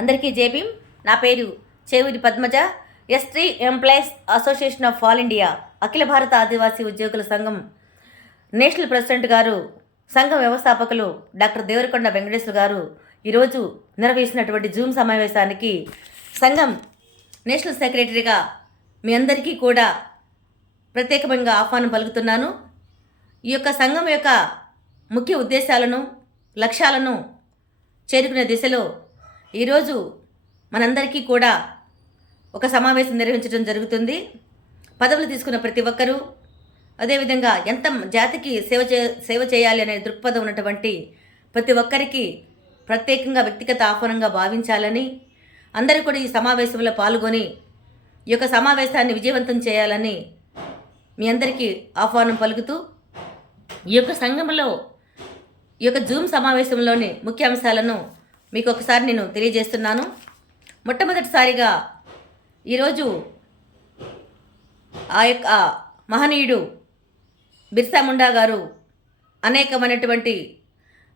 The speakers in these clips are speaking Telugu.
అందరికీ జేబీం. నా పేరు Chevuri Padmaja. ST employees association of all India అఖిల భారత ఆదివాసీ ఉద్యోగుల సంఘం నేషనల్ ప్రెసిడెంట్ గారు, సంఘం వ్యవస్థాపకులు డాక్టర్ దేవరకొండ వెంకటేశ్వర గారు ఈరోజు నిర్వహిస్తున్నటువంటి జూమ్ సమావేశానికి సంఘం నేషనల్ సెక్రటరీగా మీ అందరికీ కూడా ప్రత్యేకంగా ఆహ్వానం పలుకుతున్నాను. ఈ యొక్క సంఘం యొక్క ముఖ్య ఉద్దేశాలను, లక్ష్యాలను చేరుకునే దిశలో ఈరోజు మనందరికీ కూడా ఒక సమావేశం నిర్వహించడం జరుగుతుంది. పదవులు తీసుకున్న ప్రతి ఒక్కరూ, అదేవిధంగా ఎంత జాతికి సేవ చేయాలి అనే దృక్పథం ఉన్నటువంటి ప్రతి ఒక్కరికి ప్రత్యేకంగా వ్యక్తిగత ఆహ్వానంగా భావించాలని, అందరూ కూడా ఈ సమావేశంలో పాల్గొని ఈ యొక్క సమావేశాన్ని విజయవంతం చేయాలని మీ అందరికీ ఆహ్వానం పలుకుతూ, ఈ యొక్క సంఘంలో ఈ యొక్క జూమ్ సమావేశంలోని ముఖ్య అంశాలను మీకు ఒకసారి నేను తెలియజేస్తున్నాను. మొట్టమొదటిసారిగా ఈరోజు ఆ యొక్క మహనీయుడు బిర్సా ముండా గారు అనేకమైనటువంటి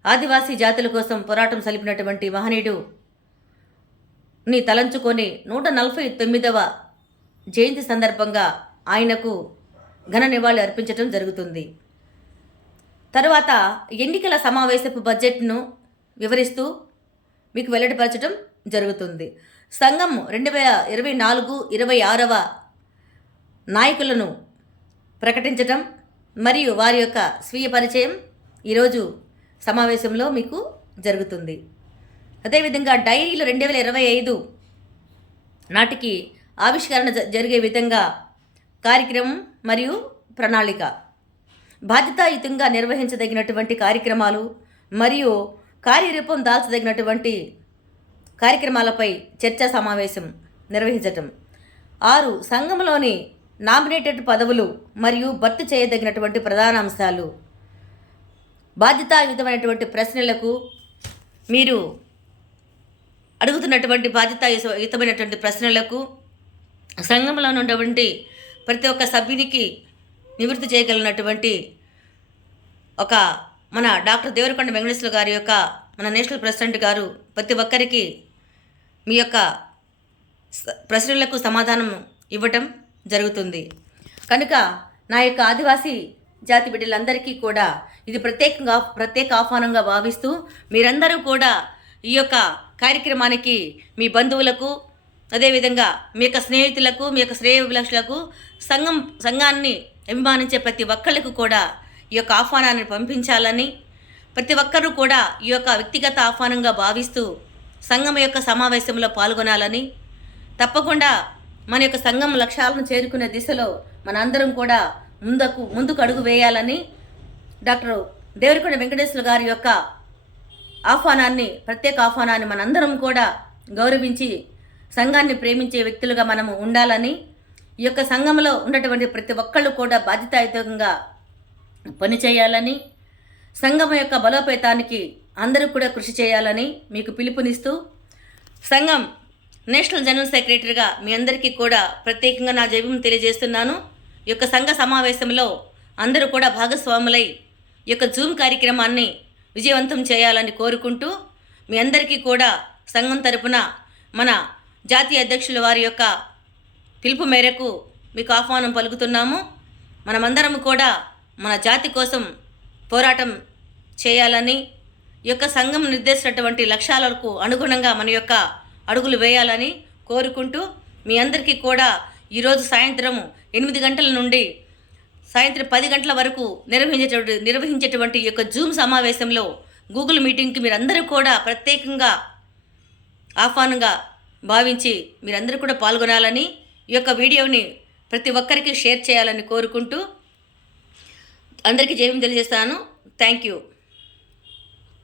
ఆదివాసీ జాతుల కోసం పోరాటం సలిపినటువంటి మహనీయుడు ని తలంచుకొని 149వ జయంతి సందర్భంగా ఆయనకు ఘన నివాళి అర్పించడం జరుగుతుంది. తర్వాత ఎన్నికల సమావేశపు బడ్జెట్ను వివరిస్తూ మీకు వెల్లడిపరచడం జరుగుతుంది. సంఘం 2024-26వ నాయకులను ప్రకటించడం మరియు వారి యొక్క స్వీయ పరిచయం ఈరోజు సమావేశంలో మీకు జరుగుతుంది. అదేవిధంగా డైరీలు 2025 నాటికి ఆవిష్కరణ జరిగే విధంగా కార్యక్రమం మరియు ప్రణాళిక, బాధ్యతాయుతంగా నిర్వహించదగినటువంటి కార్యక్రమాలు మరియు కార్యరూపం దాల్చదగినటువంటి కార్యక్రమాలపై చర్చా సమావేశం నిర్వహించటం. 6 సంఘంలోని నామినేటెడ్ పదవులు మరియు భర్తీ చేయదగినటువంటి ప్రధాన అంశాలు, బాధ్యతాయుతమైనటువంటి ప్రశ్నలకు మీరు అడుగుతున్నటువంటి బాధ్యతాయుతమైనటువంటి ప్రశ్నలకు సంఘంలో ఉన్నటువంటి ప్రతి ఒక్క సభ్యునికి నివృత్తి చేయగలిగినటువంటి ఒక మన డాక్టర్ దేవరకొండ వెంకటేశ్వర గారి యొక్క మన నేషనల్ ప్రెసిడెంట్ గారు ప్రతి ఒక్కరికి మీ యొక్క ప్రశ్నలకు సమాధానం ఇవ్వటం జరుగుతుంది. నా యొక్క ఆదివాసీ జాతి బిడ్డలందరికీ కూడా ఇది ప్రత్యేక ఆహ్వానంగా భావిస్తూ మీరందరూ కూడా ఈ యొక్క కార్యక్రమానికి మీ బంధువులకు, అదేవిధంగా మీ యొక్క స్నేహితులకు, మీ యొక్క శ్రేయోభిలాషులకు, సంఘాన్ని అభిమానించే ప్రతి ఒక్కళ్ళకు కూడా ఈ యొక్క ఆహ్వానాన్ని పంపించాలని, ప్రతి ఒక్కరూ కూడా ఈ యొక్క వ్యక్తిగత ఆహ్వానంగా భావిస్తూ సంఘం యొక్క సమావేశంలో పాల్గొనాలని, తప్పకుండా మన యొక్క సంఘం లక్ష్యాలను చేరుకునే దిశలో మనందరం కూడా ముందుకు అడుగు వేయాలని డాక్టర్ దేవరకొండ వెంకటేశ్వర గారి యొక్క ప్రత్యేక ఆహ్వానాన్ని మనందరం కూడా గౌరవించి సంఘాన్ని ప్రేమించే వ్యక్తులుగా మనము ఉండాలని, ఈ యొక్క సంఘంలో ఉన్నటువంటి ప్రతి ఒక్కళ్ళు కూడా బాధ్యతాయుతంగా పనిచేయాలని, సంఘం యొక్క బలోపేతానికి అందరూ కూడా కృషి చేయాలని మీకు పిలుపునిస్తూ, సంఘం నేషనల్ జనరల్ సెక్రటరీగా మీ అందరికీ కూడా ప్రత్యేకంగా నా జైవం తెలియజేస్తున్నాను. ఈ యొక్క సంఘ సమావేశంలో అందరూ కూడా భాగస్వాములై ఈ యొక్క జూమ్ కార్యక్రమాన్ని విజయవంతం చేయాలని కోరుకుంటూ, మీ అందరికీ కూడా సంఘం తరపున మన జాతీయ అధ్యక్షుల వారి యొక్క పిలుపు మేరకు మీకు ఆహ్వానం పలుకుతున్నాము. మనమందరం కూడా మన జాతి కోసం పోరాటం చేయాలని, ఈ యొక్క సంఘం నిర్దేశించినటువంటి లక్ష్యాలకు అనుగుణంగా మన యొక్క అడుగులు వేయాలని కోరుకుంటూ, మీ అందరికీ కూడా ఈరోజు సాయంత్రం 8 గంటల నుండి సాయంత్రం 10 గంటల వరకు నిర్వహించేటువంటి ఈ యొక్క జూమ్ సమావేశంలో గూగుల్ మీటింగ్కి మీరందరూ కూడా ప్రత్యేకంగా ఆహ్వానంగా భావించి మీరందరూ కూడా పాల్గొనాలని, ఈ యొక్క వీడియోని ప్రతి ఒక్కరికి షేర్ చేయాలని కోరుకుంటూ అందరికీ జయం తెలియజేస్తాను. Thank you.